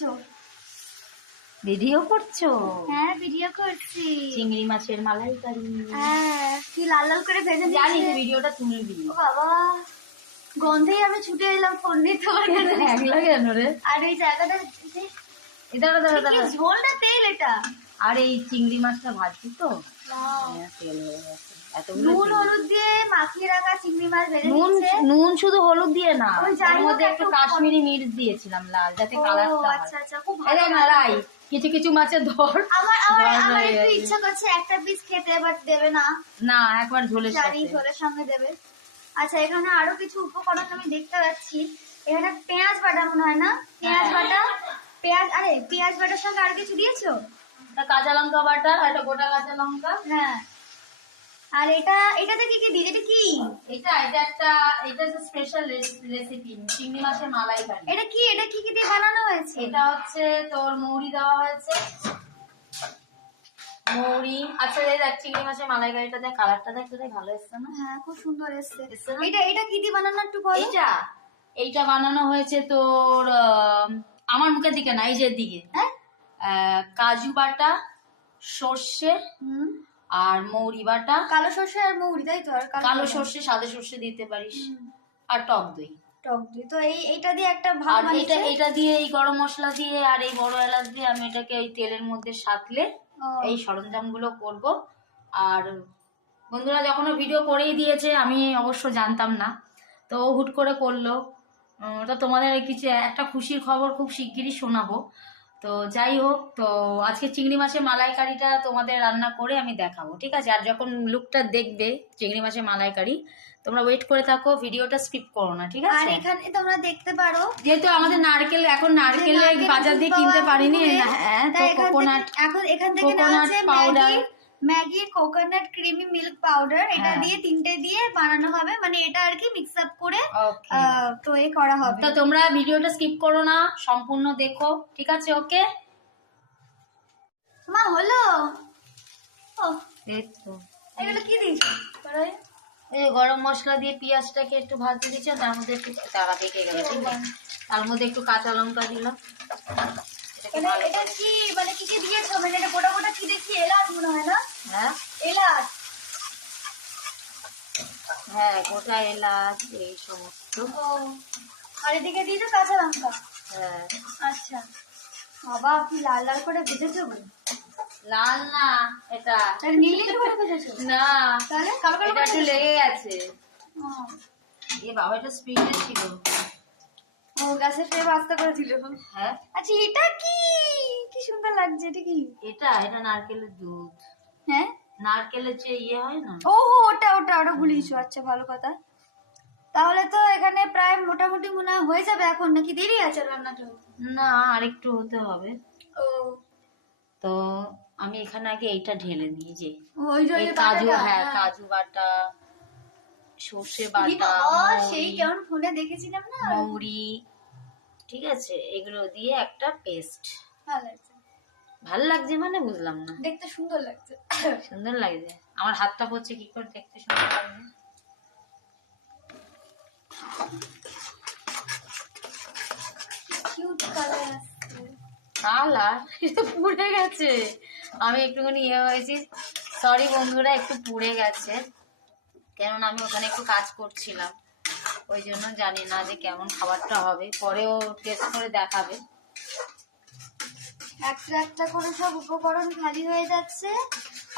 করছো? ভিডিও করছো? হ্যাঁ ভিডিও করছি। চিংড়ি মাছের মালাইকারি। হ্যাঁ কি লাল লাল করে ভেজে জানি নিয়েছে। তুই ভিডিওটা তুলবি। ও বাবা, গন্ধেই আমি ছুটে এলাম ফোন নিয়ে তোমার কাছে। একলা কেন রে? আর এই জায়গাটা দাঁড়া ঝোল না তেল এটা? আর এই চিংড়ি মাছটা ভাজছি তো Wow. তেল হয়ে গেছে। এতগুলো নুন চিংড়ি। হলুদ দিয়ে মাখিয়ে রাখা চিংড়ি মাছ ভেজে নুন নিচ্ছে। নুন শুধু হলুদ দিয়ে না, ওই যাই এর হোক মধ্যে একটু একটু কাশ্মীরি মির্চ দিয়েছিলাম লাল, যাতে ও কালারটা হয়। আচ্ছা আচ্ছা, খুব এই ভালো। দেখ না রাই, কিছু কিছু মাছের ধর আমার ধর হয়ে একটু গেছে। ইচ্ছা করছে একটা পিস খেতে, বাট দেবে না। না একবার ঝোলের জানি সাথে। ঝোলের সঙ্গে দেবে। আচ্ছা এখানে আরো কিছু উপকরণ আমি দেখতে পাচ্ছি। এখানে পেঁয়াজ বাটা মনে হয় না? পেঁয়াজ বাটা, পেঁয়াজ বাটার সঙ্গে আর কিছু দিয়েছো? তা কাঁচা লঙ্কা বাটা, একটা গোটা কাঁচা লঙ্কা। হ্যাঁ। আর এটাতে কি কি দিয়েছে? এটা কি? এটা স্পেশাল রেসিপি, চিংড়ি মাছের মালাইকারি। এটা কি কি দিয়ে বানানো হয়েছে? এটা হচ্ছে তোর মৌরি দেওয়া হয়েছে, মৌরি। আচ্ছা এই দেখ চিংড়ি মাছের মালাইকারিটা দেখ, কালারটা দেখ, তোদের ভালো এসছে না? হ্যাঁ খুব সুন্দর এসছে। এসছে না? এটা কি দিয়ে বানানো একটু বলো। এইটা বানানো হয়েছে তোর আমার মুখের দিকে না, এই যে দিকে। হ্যাঁ কাজু বাটা, সর্ষে হুম, আর মৌরি বাটা, কালো সর্ষে আর মৌরি, তাই তো? আর কালো সর্ষে সাদা সর্ষে দিতে পারিস, হুম, আর টক দই। টক দই। তো এইটা দিয়ে একটা ভাত আর বানিয়েছে। এটা দিয়ে এই গরম মশলা দিয়ে আর এই বড় এলাচ দিয়ে আমি এটাকে এই তেলের মধ্যে সাঁতলে ও, এই সরঞ্জাম গুলো করব। আর বন্ধুরা যখন ও ভিডিও করেই দিয়েছে, আমি অবশ্য জানতাম না, তো ও হুট করে করলো। তো তোমাদের কিছু একটা খুশির খবর খুব শিগগিরই শোনাবো। তো যাই হোক, তো আজকে চিংড়ি মাছের মালাইকারিটা তোমাদের রান্না করে আমি দেখাবো, ঠিক আছে? আর যখন লুকটা দেখবে চিংড়ি মাছের মালাইকারি, তোমরা ওয়েট করে থাকো, ভিডিওটা স্কিপ করো না, ঠিক আর আছে? এখানে তোমরা দেখতে পারো যেহেতু আমাদের নারকেল এখন নারকেল নারকেল বাজার দিয়ে দুধ কিনতে পাওয়া পারিনি, যাবে। হ্যাঁ, তো তাই কোকোনাট এখান থেকে নেওয়া কোকোনাট আছে powder. Maggi coconut creamy milk powder. এটা হ্যাঁ। দিয়ে তিনটে দিয়ে বানানো হবে, মানে এটা আর কি মিক্স আপ করে ওকে, তো এ করা হবে। তো তোমরা ভিডিওটা স্কিপ করো না, সম্পূর্ণ দেখো, ঠিক আছে? ওকে মা হলো। ও এই তো এগুলো কি দিয়েছো কড়াইয়ে? এই গরম মশলা দিয়ে পেঁয়াজটাকে একটু ভাজতে দিচ্ছি, তার মধ্যে একটু তারা দেখে গেল, ঠিক আছে? তার মধ্যে একটু কাঁচা লঙ্কা দিলাম। এটাকে ভালো এটা করে- কি মানে কি কি দিয়েছো? মানে এটা গোটা গোটা কি দেখছি, এলাচ মনে হয় না? হ্যাঁ এলাচ। হ্যাঁ, গোটা এলাচ এই সমস্ত। ও, আর এদিকে দিয়েছো কাঁচা লঙ্কা। হ্যাঁ, আচ্ছা বাবা, কি লাল লাল করে ভেজেছো গো? লাল না এটা, তাহলে নীল নীল করে ভেজেছো? না তাহলে কালো কালো এটা করে একটু ভেজেছো? লেগে গেছে। ও, এ বাবা, এটা স্পিডে ছিল। ও গ্যাসের ফ্লেম আস্তে করে দিল। হ্যাঁ, আচ্ছা এটা কি, কি সুন্দর লাগছে। এটা কি? এটা নারকেলের দুধ, হ্যাঁ, নারকেলের যে হয় না। ও ওটা ওটা ওটা গুলিয়েছো। আচ্ছা ভালো কথা। তাহলে তো এখানে প্রায় মোটামুটি মনে হয় হয়ে যাবে এখন, নাকি দেরি আছে রান্নাটা? না, আরেকটু হতে হবে। ও, তো আমি এখানে আগে এইটা ঢেলে দিই, যে ওই যে এই ওই কাজু, বাটাটা, হ্যাঁ কাজু বাটা, সর্ষে বাটা, সেই মৌরি, কেমন ফোনে দেখেছিলাম না। মৌরি, ঠিক আছে? এগুলো দিয়ে একটা পেস্ট। ভালো লাগছে, ভালো লাগছে মানে বুঝলাম না। দেখতে সুন্দর লাগছে। সুন্দর লাগছে? আমার হাতটা পড়ছে কি করে দেখতে সুন্দর লাগছে? কিউট কালার আসছে। কালার এটা পুড়ে গেছে, আমি একটুখানি হয়েছি, সরি বন্ধুরা, একটু পুড়ে গেছে, কেননা আমি ওখানে একটু কাজ করছিলাম, ওই জন্য জানি না যে কেমন খাবারটা হবে, পরেও টেস্ট করে দেখাবে। একটা একটা করে সব উপকরণ খালি হয়ে যাচ্ছে,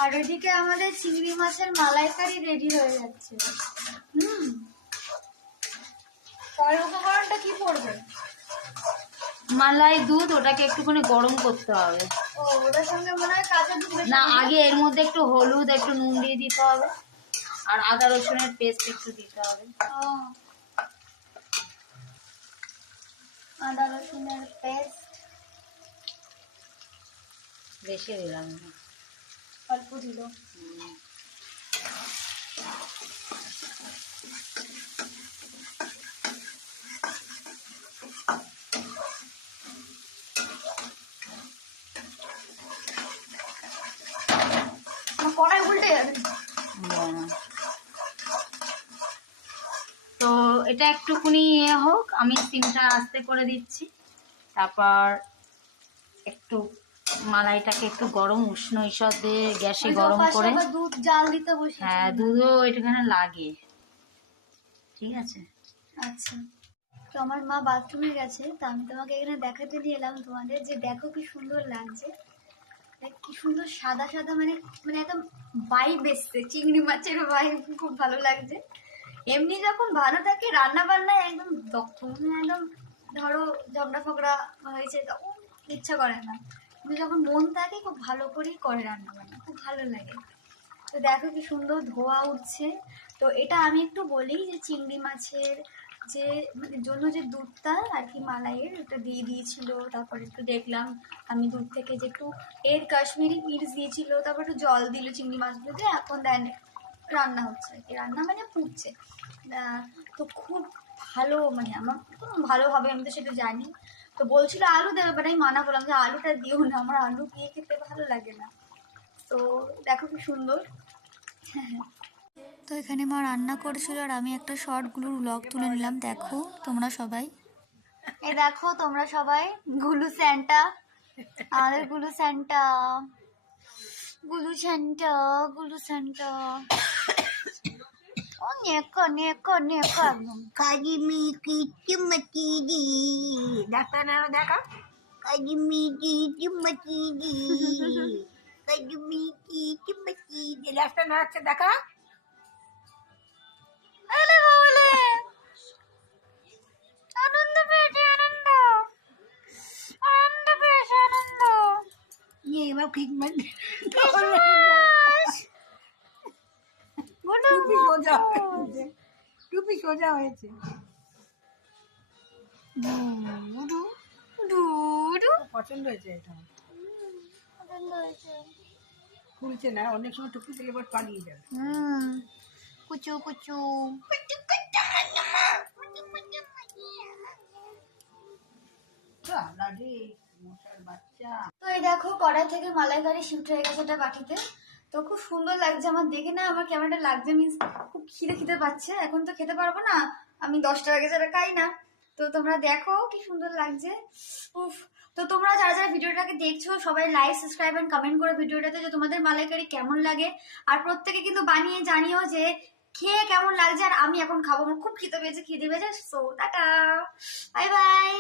আর ওইদিকে আমাদের চিংড়ি মাছের মালাইকারি রেডি হয়ে যাচ্ছে। পরের উপকরণটা কি পড়বে? মালাই দুধ, ওটাকে একটুখানি গরম করতে হবে। ও, ওটার সঙ্গে মনে হয় কাঁচা দুধ না, আগে এর মধ্যে একটু হলুদ, একটু নুন দিয়ে দিতে হবে, আর আদা রসুনের পেস্ট একটু দিতে হবে। আদা রসুনের পেস্ট বেশি দিলাম না, অল্প দিল। কড়াই উল্টে যাবে। তো এটা একটুখানি হোক, আমি সিমটা আস্তে করে দিচ্ছি, তারপর একটু মালাইটাকে একটু গরম উষ্ণ ঈশ্বর দিয়ে গ্যাসে ওই যে গরম ওপাশে করে, আবার দুধ জাল দিতে বসেছি। হ্যাঁ দুধও এটাখানে লাগে, ঠিক আছে। আচ্ছা, তো আমার মা বাথরুমে গেছে, তো আমি তোমাকে এখানে দেখাতে দিয়ে এলাম তোমাদের, যে দেখো কি সুন্দর লাগছে, দেখ কি সুন্দর সাদা সাদা, মানে মানে একদম ভাইব এসছে, চিংড়ি মাছের ভাইব, খুব ভালো লাগছে। এমনি যখন ভালো থাকে রান্না বান্নায় একদম দক্ষ, মানে একদম ধরো ঝগড়া ফগড়া হয়েছে তখন ইচ্ছা করে না, কিন্তু যখন মন থাকে খুব ভালো করেই করে রান্না বান্না, খুব ভালো লাগে। তো দেখো কি সুন্দর ধোয়া উঠছে। তো এটা আমি একটু বলি যে চিংড়ি মাছের যে মানে জন্য যে দুধটা আর কি মালাইয়ের ওটা দিয়ে দিয়েছিল, তারপর একটু দেখলাম আমি দুধ থেকে যে একটু কাশ্মীরি মির্চ দিয়েছিল, তারপর একটু জল দিল চিংড়ি মাছগুলোতে, এখন দেন রান্না হচ্ছে আর কি, রান্না মানে ফুটছে। তো খুব ভালো, মানে আমার খুব ভালো হবে আমি তো সেটা জানি। তো বলছিল আলু দেবে, বাট আমি মানা করলাম যে আলুটা দিও না, আমার আলু দিয়ে খেতে ভালো লাগে না। তো দেখো কি সুন্দর। তো এখানে মা রান্না করেছিল আর আমি একটা শর্টগুলোর ব্লগ তুলে নিলাম, দেখো তোমরা সবাই, এই দেখো তোমরা সবাই, গুলু স্যান্টা, আমাদের গুলু স্যান্টা, গুলু স্যান্টা, গুলু স্যান্টা, ও নেকা নেকা নেকা একদম কাজি মিকি চিমচিদি ডাক্তার নাম দেখা কাজি মিকি চিমচিদি কাজি মিকি চিমচিদি ডাক্তার নাচছে দেখা আরে বাবলে, আনন্দ পেয়েছে, আনন্দ, আনন্দ পেয়েছে, আনন্দ। নিয়ে এবার ট্রিটমেন্ট গুডু টুপি সোজা হয়েছে, টুপি সোজা হয়েছে। ডুডু ডুডু, পছন্দ হয়েছে এটা, আনন্দ হয়েছে। খুলছে না, অনেক সময় টুপি দিলে এবার পালিয়ে যাবে। কুচু কুচু। দাদি মশার বাচ্চা। তো এই দেখো কড়াই থেকে মালাইকারি শিফট হয়ে গেছে এটা বাটিতে। তো খুব সুন্দর লাগছে আমার দেখে, না আমার ক্যামেরাটা লাগছে, মিন্স খুব খিদে খিদে পাচ্ছে, এখন তো খেতে পারবো না, আমি 10টার আগে ছাড়া খাই না। তো তোমরা দেখো কি সুন্দর লাগছে, উফ। তো তোমরা যারা যারা ভিডিওটাকে দেখছো সবাই লাইক সাবস্ক্রাইব এন্ড কমেন্ট করো ভিডিওটাতে যে তোমাদের মালাইকারি কেমন লাগে, আর প্রত্যেকে কিন্তু বানিয়ে জানিও যে খেয়ে কেমন লাগছে। আর আমি এখন খাবো, আমার খুব খিদে পেয়েছে, সো টাটা, বাই বাই।